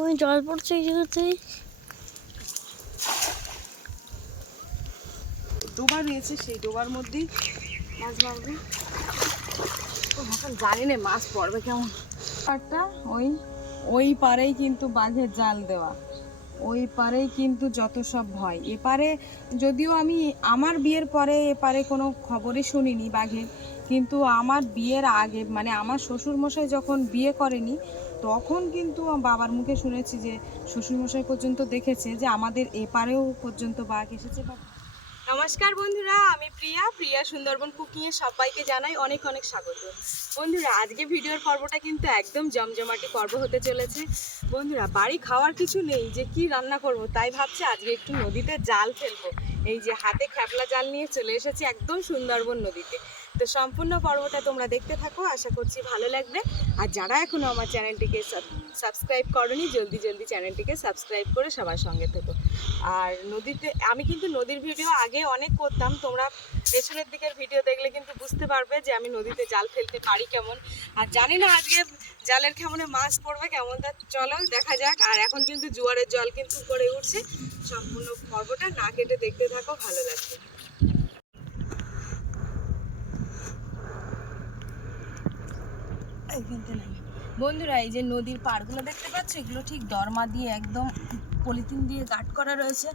ওই জল পড়ছে এই জায়গাতে? ডোবা রয়েছে সেই ডোবার মধ্যেই। মাছ মারবে? তো এখন জানি না মাছ পড়বে কেমন। পারটা ওই? ওই পারেই কিন্তু বাঁধের জাল দেওয়া। ওই পারেই কিন্তু যত সব ভয়। এপারে যদিও আমি আমার বিয়ের পরে এপারে কোনো খবরই শুনিনি বাঘের। কিন্তু আমার বিয়ের আগে মানে আমার শ্বশুরমশাই যখন বিয়ে করেনি তখন কিন্তু বাবার মুখে শুনেছি যে শ্বশুরমশাই পর্যন্ত দেখেছে যে আমাদের এপারেও পর্যন্ত বাঘ এসেছে। বা নমস্কার বন্ধুরা, আমি প্রিয়া। প্রিয়া সুন্দরবন কুকিংয়ে সবাইকে জানাই অনেক অনেক স্বাগত। বন্ধুরা, আজকে ভিডিওর পর্বটা কিন্তু একদম জমজমাটি পর্ব হতে চলেছে। বন্ধুরা, বাড়ি খাওয়ার কিছু নেই, যে কি রান্না করব তাই ভাবছি আজকে একটু নদীতে জাল ফেলব। এই যে হাতে খ্যাপলা জাল নিয়ে চলে এসেছি একদম সুন্দরবন নদীতে। তো সম্পূর্ণ পর্বটা তোমরা দেখতে থাকো, আশা করছি ভালো লাগবে। আর যারা এখনও আমার চ্যানেলটিকে সাবস্ক্রাইব করনি, জলদি জলদি চ্যানেলটিকে সাবস্ক্রাইব করে সবার সঙ্গে থেকো। আর নদীতে, আমি কিন্তু নদীর ভিডিও আগে অনেক করতাম, তোমরা পেছনের দিকের ভিডিও দেখলে কিন্তু বুঝতে পারবে যে আমি নদীতে জাল ফেলতে পারি কেমন। আর জানি না আজকে জালের কেমনে মাছ পড়বে, কেমন তা চলো দেখা যাক। আর এখন কিন্তু জোয়ারের জল কিন্তু উপরে উঠছে। সম্পূর্ণ পর্বটা না কেটে দেখতে থাকো, ভালো লাগবে। বন্ধুরা, এই যে নদীর পাড়গুলো দেখতে পাচ্ছ? এগুলো ঠিক দরমা দিয়ে একদম পলিথিন দিয়ে গার্ড করা রয়েছে।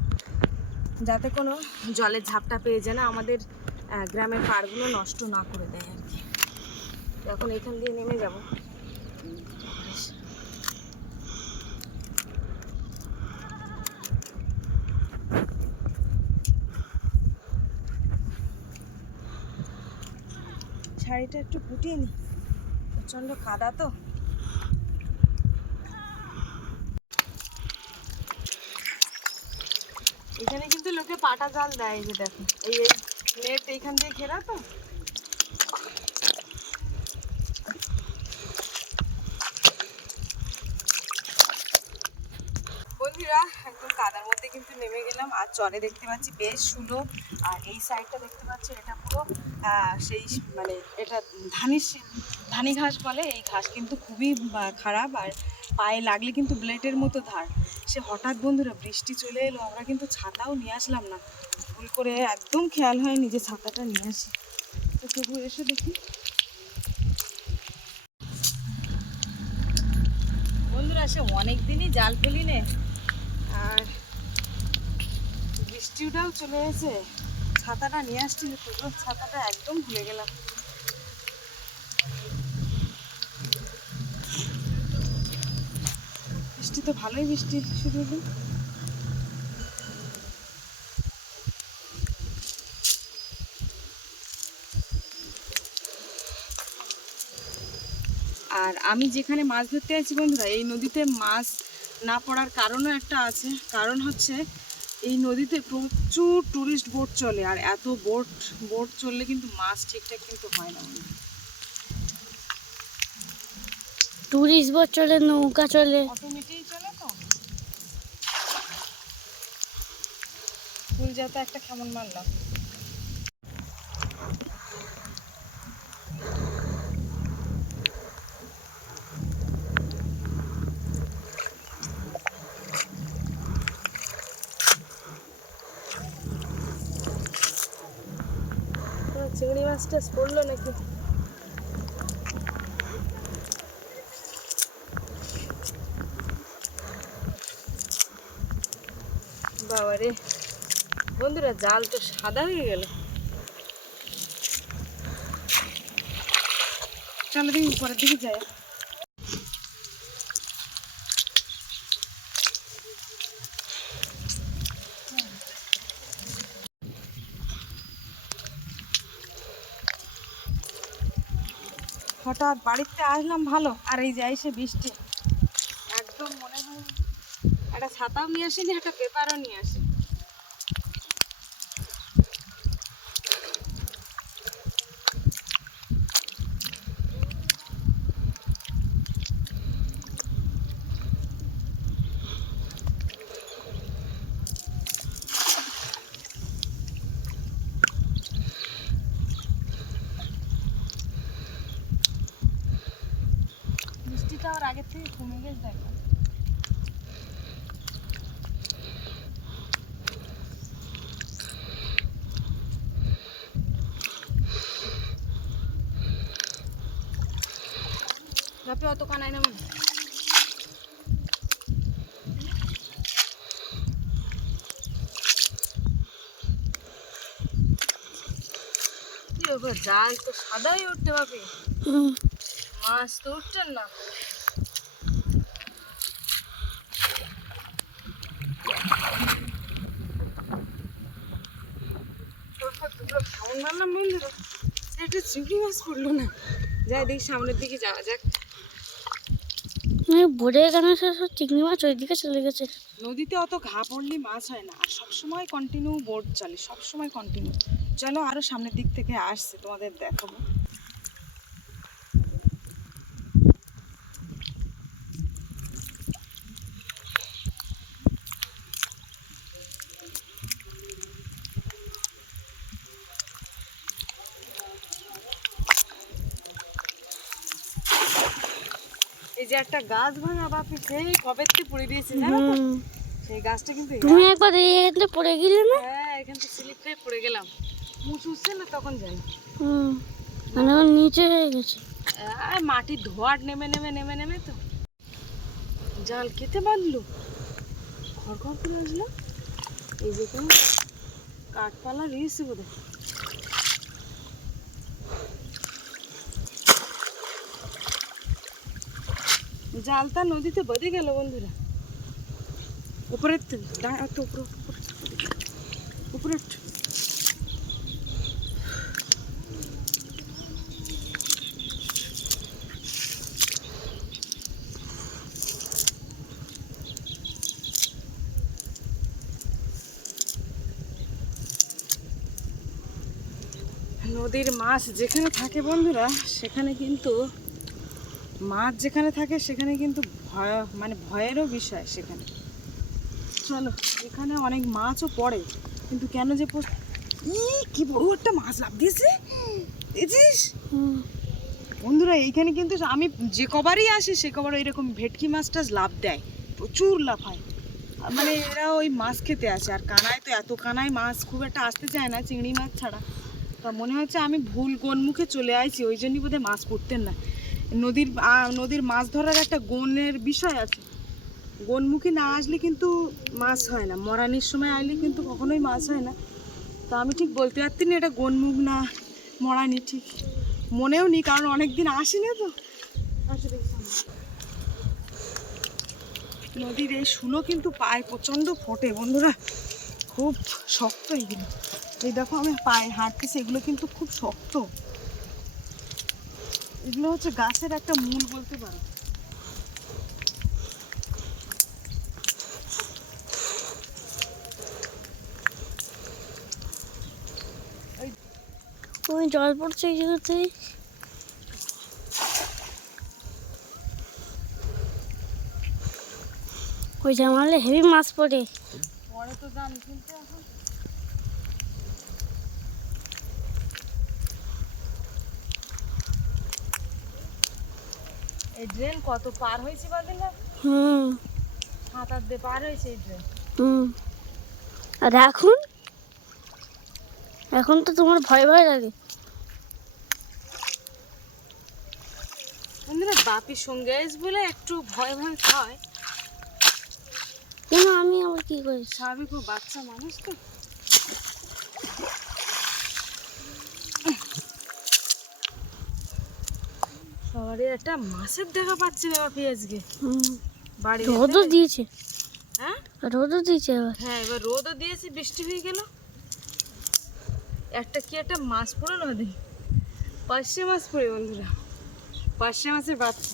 যাতে কোনো জলের ঝাপটা পেয়ে যায় না, আমাদের গ্রামের পাড়গুলো নষ্ট না করে দেয় আর কি। এখন এখান দিয়ে নেমে যাব। শাড়িটা একটু গুটিয়ে নি। প্রচণ্ড কাদা তো। এখানে কিন্তু লোকে পাটা জাল দেয় যে দেখো। এই নেট এইখান দিয়ে ঘেরা তো। বন্ধুরা, একদম কাদার মধ্যে কিন্তু নেমে গেলাম। আর চরে দেখতে পাচ্ছি বেশ সুলো আর এই সাইডটা দেখতে পাচ্ছি এটা পুরো সেই মানে এটা ধানের ধানি ধানি ঘাস বলে, এই ঘাস কিন্তু খুবই খারাপ আর পায়ে লাগলে কিন্তু ব্লেডের মতো ধার। সে হঠাৎ বন্ধুরা বৃষ্টি চলে এলো, আমরা কিন্তু ছাতাও নিয়ে আসলাম না। ভুল করে একদম খেয়াল হয়নি যে ছাতাটা নিয়ে আসি। তো তবু এসে দেখি। বন্ধুরা, সে অনেক দিনই জাল ফেলি নে, আর বৃষ্টিটাও চলে এসে ছাতাটা নিয়ে আসছি তবু ছাতাটা একদম ভুলে গেলাম। বৃষ্টি তো ভালোই বৃষ্টি শুরু হলো আর আমি যেখানে মাছ ধরতে আছি বন্ধুরা, এই নদীতে মাছ না পড়ার কারণও একটা আছে। কারণ হচ্ছে, এই নদীতে প্রচুর টুরিস্ট বোট চলে, আর এত বোট বোট চললে কিন্তু মাছ ঠিকঠাক কিন্তু হয় না বন্ধুরা। টুরিস্ট বোট চলে নৌকা চলে। অটোমেটিক চলে তো। ফুল যাতে একটা কেমন মারলাম। চিংড়ি মাছটা পড়ল নাকি? বাবারে। বন্ধুরা, জাল তো সাদা হয়ে গেল। চলো দেখি উপরের দিকে যাই। হঠাৎ বাড়িতে আসলাম ভালো, আর এই যে এসে বৃষ্টি। একদম মনে হয় একটা ছাতাও নিয়ে আসিনি একটা পেপারও নিয়ে আসি অত কানায় না কি জাল তো সাদাই উঠতে বাপি মাছ তো উঠছেন না সাউন্ড মারলাম বন্ধুরা একটা চিংড়ি মাছ পড়ল না যাই দেখি সামনের দিকে যাওয়া যাক বোর্ডে এখানে সব চিংড়ি মাছ ওইদিকে চলে গেছে। নদীতে অত ঘা পড়লে মাছ হয় না। আর সবসময় কন্টিনিউ বোট চলে, সবসময় কন্টিনিউ চলো আরও সামনের দিক থেকে আসছে, তোমাদের দেখাবো। যে একটা গাছ ভাঙা বাপি সেই কবে থেকে পড়ে দিয়েছে জানো তো? সেই গাছটা কিন্তু তুমি একবার এখানে পড়ে গেলে না? হ্যাঁ এখান থেকে স্লিপ খেয়ে পড়ে গেলাম। মুছ উঠছে না তখন যাই হুম মানে নিচে হয়ে গেছে। আর মাটির ধোয়াট নেমে নেমে নেমে নেমে তো। জাল খেতে বাঁধলো। খড়খড় করে আসলো। এই যে কেমন কাঠপালা রয়েছে বোধ জালটা নদীতে বেঁধে গেল বন্ধুরা। উপরে উপরে উপরে নদীর মাছ যেখানে থাকে বন্ধুরা, সেখানে কিন্তু মাছ যেখানে থাকে, সেখানে কিন্তু ভয় মানে ভয়েরও বিষয় সেখানে। চলো, এখানে অনেক মাছও পড়ে, কিন্তু কেন যে কি বড় একটা মাছ লাভ দিয়েছে? দেখছিস? বন্ধুরা, এইখানে কিন্তু আমি যে কবারই আসি, সে কবার এরকম ভেটকি মাছ টাছ লাভ দেয়, প্রচুর লাভ হয়। মানে এরা ওই মাছ খেতে আসে, আর কানায় তো এত কানায় মাছ, খুব একটা আসতে চায় না চিংড়ি মাছ ছাড়া। তা মনে হচ্ছে আমি ভুল গনমুখে চলে আইছি, ওই জন্যই বোধহয় মাছ পড়তেন না। নদীর নদীর মাছ ধরার একটা গনের বিষয় আছে। গনমুখী না আসলে কিন্তু মাছ হয় না। মরানির সময় আসলে কিন্তু কখনোই মাছ হয় না। তা আমি ঠিক বলতে পারছি না এটা গনমুখ না মরানি ঠিক। মনেও নি কারণ অনেক দিন আসি না তো। নদীর এই শুলো কিন্তু পায়ে প্রচণ্ড ফোটে। বন্ধুরা, খুব শক্ত এইগুলো এই দেখো আমি পায়ে হাঁটতেছি, এগুলো কিন্তু খুব শক্ত। এগুলো হচ্ছে গাছের একটা মূল বলতে পারো। ওই জল পড়ছে এই জায়গাতেই ওই জামালে হেভি মাছ পড়ে। পরে তো জানি কিন্তু এখন এই ড্রেন কত পার হয়েছে বাদিন না? হুম। সাঁতার দিয়ে পার হয়েছে এই ড্রেন হুম। আর এখন? এখন তো তোমার ভয় ভয় লাগে। বন্ধুরা বাপির সঙ্গে আইস বলে একটু ভয় ভয় খায় কেন আমি আবার কি করি স্বাভাবিক বাচ্চা মানুষ তো। সবারই একটা মাছের দেখা পাচ্ছি না বাপি আজকে। হুম। বাড়ি রোদও দিয়েছে। হ্যাঁ? রোদও দিয়েছে এবার হ্যাঁ এবার রোদও দিয়েছে বৃষ্টি হয়ে গেল। একটা কি একটা মাছ পড়ে নদী পার্শে মাছ পড়ে বন্ধুরা। পার্শে মাছের বাচ্চা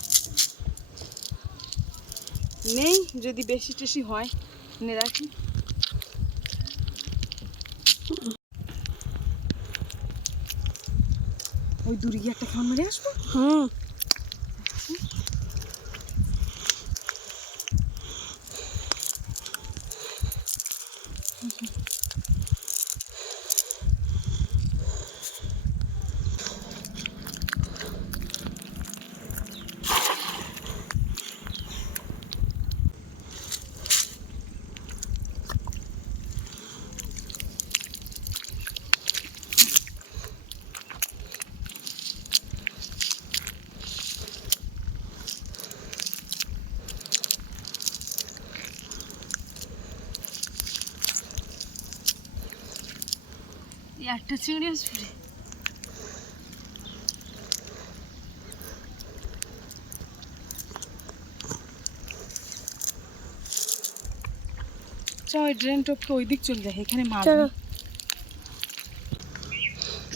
নেই যদি বেশি টেশি হয় নে রাখি। ওই দূরে গিয়ে একটা মেরে আসব? হুম। একটা চিংড়ি আসবে ওই ড্রেন টপকে ওই দিক চলে যায় এখানে মাছ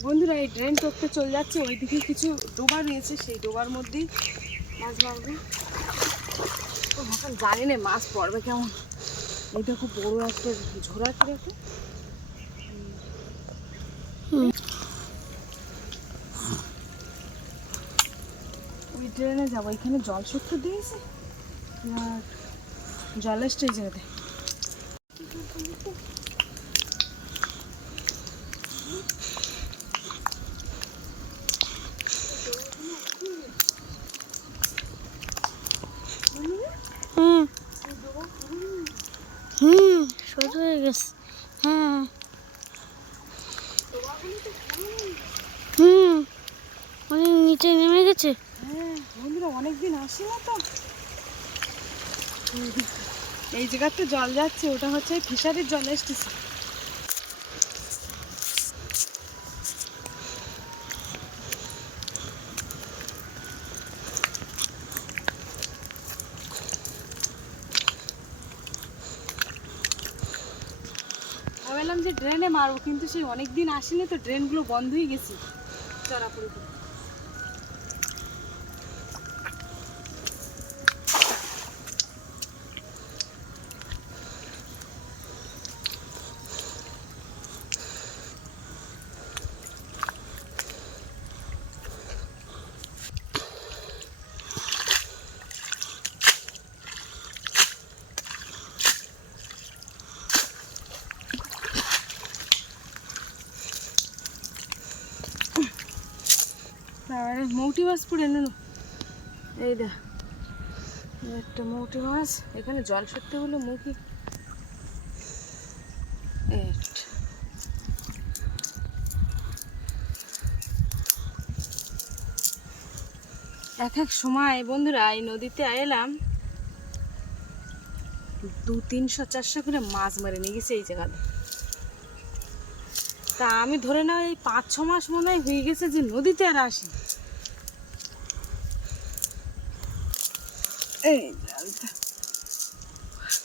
বন্ধুরা এই ড্রেন টপকে চলে যাচ্ছে ওইদিকে কিছু ডোবা রয়েছে সেই ডোবার মধ্যেই মাছ মারবো। জানি না মাছ পড়বে কেমন। এই দেখো বড় একটা ঝোড়া কি দেখো ওই ট্রেনে যাব এখানে জল সত্য দিয়েছে? আর জলের স্টেজে দেয় হুম হুম ছোট হয়ে গেছে হ্যাঁ হুম অনেক নিচে নেমে গেছে হ্যাঁ বন্ধুরা আসি না তো এই জায়গাতে জল যাচ্ছে, ওটা হচ্ছে ফিশারির জল এসতেছে ভাবলাম যে ড্রেনে মারবো, কিন্তু সেই অনেক দিন আসেনি তো ড্রেনগুলো বন্ধই গেছে। চড়া পড়ে পড়ে। তারপরে মৌটি মাছ পড়ে নেন এই দা একটা মৌটি মাছ, এখানে জল সত্যি হলো মুখি এক এক সময় বন্ধুরা, এই নদীতে এলাম। দু তিনশো, চারশো করে মাছ মারে নিয়ে গেছে এই জায়গাতে। তা আমি ধরে নাও এই পাঁচ, ছ মাস মনে হয় হয়ে গেছে যে নদীতে আর আসি। এই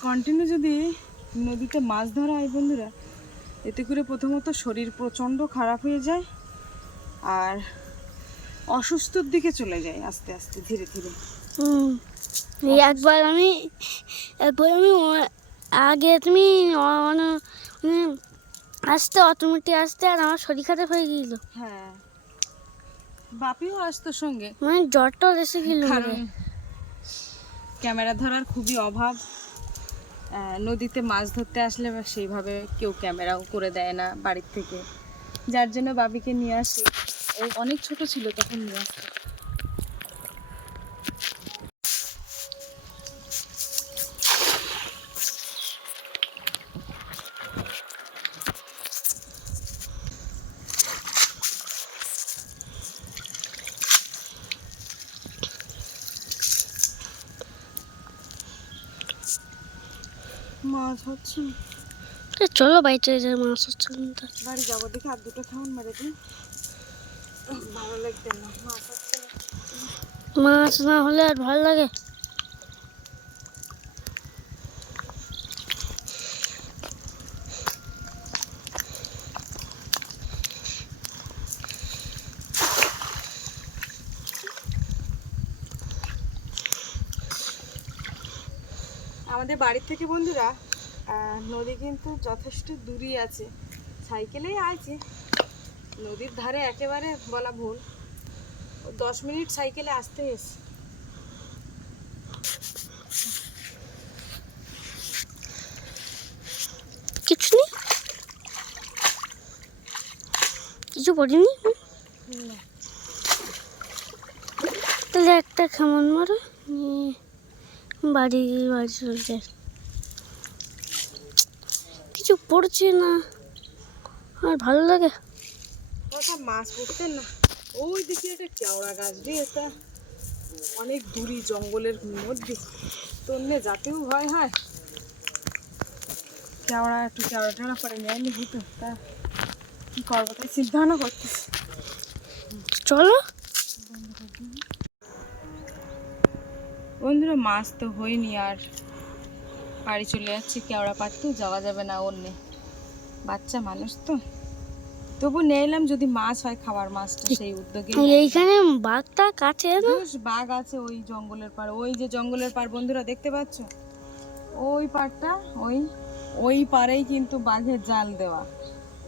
কন্টিনিউ যদি নদীতে মাছ ধরা হয় বন্ধুরা এতে করে প্রথমত শরীর প্রচণ্ড খারাপ হয়ে যায় আর অসুস্থর দিকে চলে যায় আস্তে আস্তে ধীরে ধীরে। একবার আমি একবার আমি আগে তুমি মানে আসতে অটোমেটিক আসতে আর আমার শরীর খারাপ হয়ে গিয়েছিল হ্যাঁ। বাপিও আসতো সঙ্গে। মানে জ্বর টর এসে গেল। ক্যামেরা ধরার খুবই অভাব। নদীতে মাছ ধরতে আসলে সেইভাবে কেউ ক্যামেরাও করে দেয় না বাড়ির থেকে। যার জন্য বাবিকে নিয়ে আসি। ও অনেক ছোট ছিল তখন নিয়ে আসতো। চলো বাইরে যায় মাছ হচ্ছে বাড়ি যাব দেখে আর দুটো খাওয়ান মেরে দিন ভালো লাগবে না। মাছ হচ্ছে না। মাছ না হলে আর ভালো লাগে? আমাদের বাড়ির থেকে বন্ধুরা নদী কিন্তু যথেষ্ট দূরই আছে। সাইকেলেই আছে। নদীর ধারে একেবারে বলা ভুল। দশ মিনিট সাইকেলে আসতে এসে কিছু নেই? কিছু পড়িনি তাহলে একটা কেমন মারো নিয়ে বাড়ি বাড়ি চলে যায় পড়ছে না আর ভালো লাগে? মাছ পড়তেন না। ওই দিকে একটা কেওড়া গাছ দিয়ে এটা অনেক দূরই জঙ্গলের মধ্যে। তন্নে যাতেও ভয় হয়। কেওড়া একটু কেওড়া টেওড়া পরে নেয়নি হতো তা কি করব? তাই করতেছি চলো। বন্ধুরা মাছ তো হয়নি আর বাড়ি চলে যাচ্ছে কেওড়া পাড়তেও যাওয়া যাবে না নেই বাচ্চা মানুষ তো। তবু নিয়ে এলাম যদি মাছ হয় খাবার মাছটা সেই উদ্যোগে এইখানে বাঘটা কাছে না? বাঘ আছে ওই জঙ্গলের পাড়। ওই যে জঙ্গলের পাড় বন্ধুরা দেখতে পাচ্ছ? ওই পারটা ওই ওই পারেই কিন্তু বাঘের জাল দেওয়া।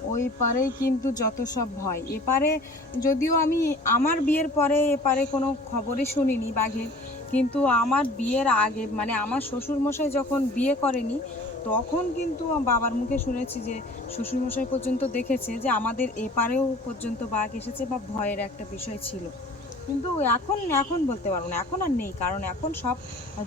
ওই পারেই কিন্তু যত সব ভয়। এপারে যদিও আমি আমার বিয়ের পরে এপারে কোনো খবরই শুনিনি বাঘের। কিন্তু আমার বিয়ের আগে মানে আমার শ্বশুর মশাই যখন বিয়ে করেনি, তখন কিন্তু বাবার মুখে শুনেছি যে শ্বশুর মশাই পর্যন্ত দেখেছে যে আমাদের এপারেও পর্যন্ত বাঘ এসেছে বা ভয়ের একটা বিষয় ছিল। কিন্তু এখন এখন বলতে পারব না, এখন আর নেই। কারণ এখন সব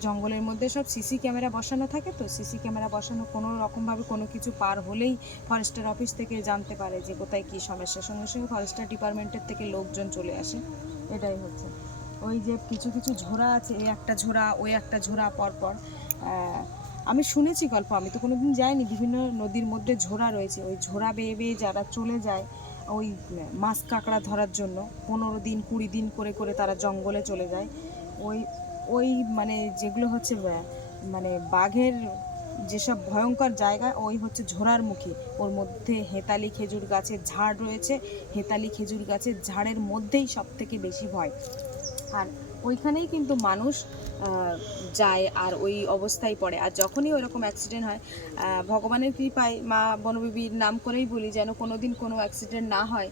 জঙ্গলের মধ্যে সব সিসি ক্যামেরা বসানো থাকে তো সিসি ক্যামেরা বসানো কোনো রকমভাবে কোনো কিছু পার হলেই ফরেস্টের অফিস থেকে জানতে পারে যে কোথায় কী সমস্যা। সঙ্গে সঙ্গে ফরেস্টার ডিপার্টমেন্টের থেকে লোকজন চলে আসে। এটাই হচ্ছে। ওই যে কিছু কিছু ঝোড়া আছে এই একটা ঝোড়া ওই একটা ঝোড়া পরপর। আমি শুনেছি গল্প, আমি তো কোনোদিন যাইনি, বিভিন্ন নদীর মধ্যে ঝোড়া রয়েছে। ওই ঝোড়া বেয়ে বেয়ে যারা চলে যায়, ওই মাছ কাঁকড়া ধরার জন্য, পনেরো দিন, কুড়ি দিন করে করে তারা জঙ্গলে চলে যায়। ওই ওই মানে যেগুলো হচ্ছে মানে বাঘের যেসব ভয়ঙ্কর জায়গা, ওই হচ্ছে ঝোড়ার মুখে। ওর মধ্যে হেতালি খেজুর গাছের ঝাড় রয়েছে। হেতালি খেজুর গাছের ঝাড়ের মধ্যেই সব থেকে বেশি ভয়। আর ওইখানেই কিন্তু মানুষ যায় আর ওই অবস্থায় পড়ে। আর যখনই ওইরকম অ্যাক্সিডেন্ট হয় ভগবানের কৃপায় মা বনবিবির নাম করেই বলি যেন কোনো দিন কোনো অ্যাক্সিডেন্ট না হয়।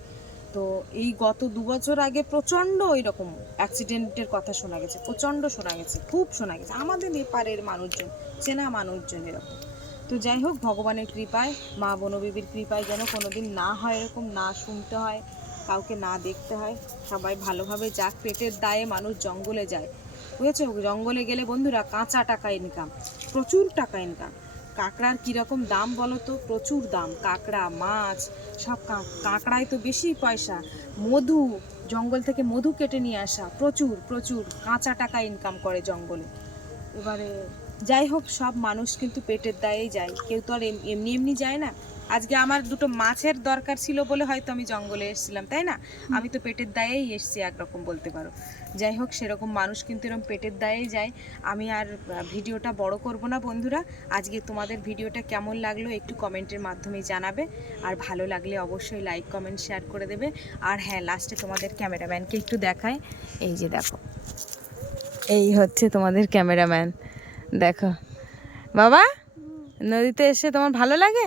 তো এই গত দু বছর আগে প্রচণ্ড ওই রকম অ্যাক্সিডেন্টের কথা শোনা গেছে, প্রচণ্ড শোনা গেছে, খুব শোনা গেছে। আমাদের নেপালের মানুষজন, চেনা মানুষজন এরকম। তো যাই হোক, ভগবানের কৃপায়, মা বনবিবির কৃপায় যেন কোনো দিন না হয় এরকম, না শুনতে হয়। কাউকে না দেখতে হয়। সবাই ভালোভাবে যাক, পেটের দায়ে মানুষ জঙ্গলে যায়। বুঝেছ? জঙ্গলে গেলে বন্ধুরা কাঁচা টাকা ইনকাম প্রচুর টাকা ইনকাম কাঁকড়ার কীরকম দাম বলো তো? প্রচুর দাম। কাঁকড়া, মাছ, সব কাঁকড়ায় তো বেশি পয়সা। মধু, জঙ্গল থেকে মধু কেটে নিয়ে আসা, প্রচুর প্রচুর কাঁচা টাকা ইনকাম করে জঙ্গলে। এবারে যাই হোক, সব মানুষ কিন্তু পেটের দায়েই যায়। কেউ তো আর এম- এমনি এমনি যায় না। আজকে আমার দুটো মাছের দরকার ছিল বলে হয়তো আমি জঙ্গলে এসেছিলাম, তাই না? আমি তো পেটের দায়েই এসছি একরকম বলতে পারো। যাই হোক, সেরকম মানুষ কিন্তু এরকম পেটের দায়েই যায়। আমি আর ভিডিওটা বড় করব না বন্ধুরা। আজকে তোমাদের ভিডিওটা কেমন লাগল একটু কমেন্টের মাধ্যমে জানাবে। আর ভালো লাগলে অবশ্যই লাইক, কমেন্ট, শেয়ার করে দেবে। আর হ্যাঁ লাস্টে তোমাদের ক্যামেরাম্যানকে একটু দেখায় এই যে দেখো। এই হচ্ছে তোমাদের ক্যামেরাম্যান। দেখো। বাবা, নদীতে এসে তোমার ভালো লাগে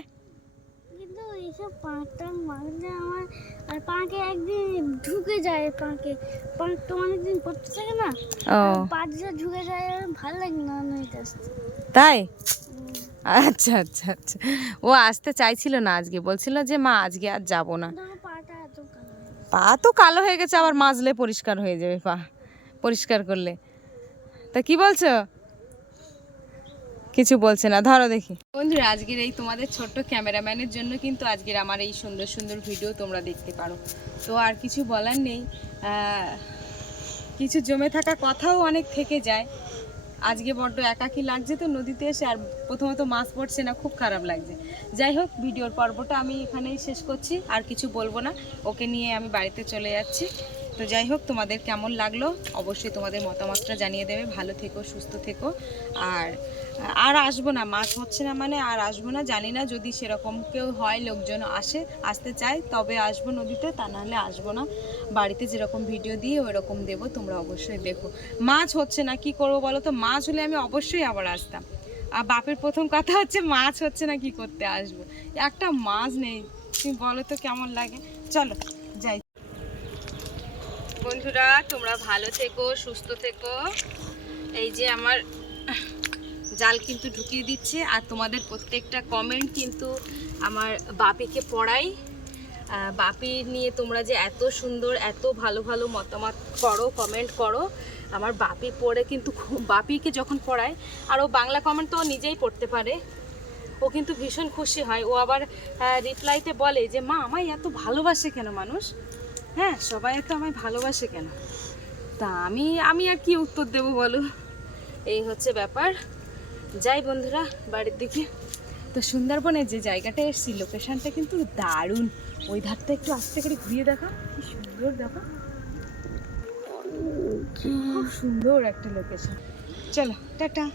কিন্তু এইসব পাঁকটা মারলে আমার আর পাঁকে একদিন ঢুকে যায় পাঁকে। পাঁক তো অনেকদিন পড়তে থাকে না। ও। পা দিয়ে ঢুকে যায় ভালো লাগে না আসতে তাই? আচ্ছা আচ্ছা আচ্ছা। ও আসতে চাইছিল না আজকে। বলছিল যে মা আজকে আর যাব না। পা তো কালো হয়ে গেছে আবার মাজলে পরিষ্কার হয়ে যাবে পা পরিষ্কার করলে। তা কি বলছো? কিছু বলছে না, ধরো দেখি। বন্ধুরা, আজকের এই তোমাদের ছোট্ট ক্যামেরাম্যানের জন্য কিন্তু আজকের আমার এই সুন্দর সুন্দর ভিডিও তোমরা দেখতে পারো। তো আর কিছু বলার নেই কিছু জমে থাকা কথাও অনেক থেকে যায়। আজকে বড্ড একাকী লাগছে তো নদীতে এসে, আর প্রথমত মাছ পড়ছে না, খুব খারাপ লাগছে। যাই হোক, ভিডিওর পর্বটা আমি এখানেই শেষ করছি, আর কিছু বলব না। ওকে নিয়ে আমি বাড়িতে চলে যাচ্ছি। তো যাই হোক, তোমাদের কেমন লাগল? অবশ্যই তোমাদের মতামতটা জানিয়ে দেবে। ভালো থেকো, সুস্থ থেকো। আর আর আসব না, মাছ হচ্ছে না মানে আর আসব না। জানি না যদি সেরকম কেউ হয়, লোকজন আসে, আসতে চায়, তবে আসব নদীতে। তা নাহলে আসব না। বাড়িতে যেরকম ভিডিও দিয়ে ওইরকম দেবো, তোমরা অবশ্যই দেখো। মাছ হচ্ছে না, কি করব বলো তো? মাছ হলে আমি অবশ্যই আবার আসতাম। আর বাপের প্রথম কথা হচ্ছে, মাছ হচ্ছে না, কি করতে আসব? একটা মাছ নেই। তুমি বলো তো কেমন লাগে? চলো। বন্ধুরা, তোমরা ভালো থেকো, সুস্থ থেকো। এই যে আমার জাল কিন্তু ঢুকিয়ে দিচ্ছে, আর তোমাদের প্রত্যেকটা কমেন্ট কিন্তু আমার বাপিকে পড়াই। বাপি নিয়ে তোমরা যে এত সুন্দর, এত ভালো ভালো মতামত করো কমেন্ট করো, আমার বাপি পড়ে কিন্তু বাপিকে যখন পড়ায়, আর ও বাংলা কমেন্ট তো নিজেই পড়তে পারে। ও কিন্তু ভীষণ খুশি হয়। ও আবার রিপ্লাইতে বলে যে, মা, আমায় এত ভালোবাসে কেন মানুষ? হ্যাঁ সবাই এত আমায় ভালোবাসে কেন? তা আমি আমি আর কি উত্তর দেবো বলো? এই হচ্ছে ব্যাপার। যাই বন্ধুরা, বাড়ির দিকে। তো সুন্দরবনে যে জায়গাটা এসেছি লোকেশনটা কিন্তু দারুণ। ওই ধারটা একটু আস্তে করে ঘুরিয়ে দেখা। কি সুন্দর দেখা। খুব সুন্দর একটা লোকেশন চলো, টাটা।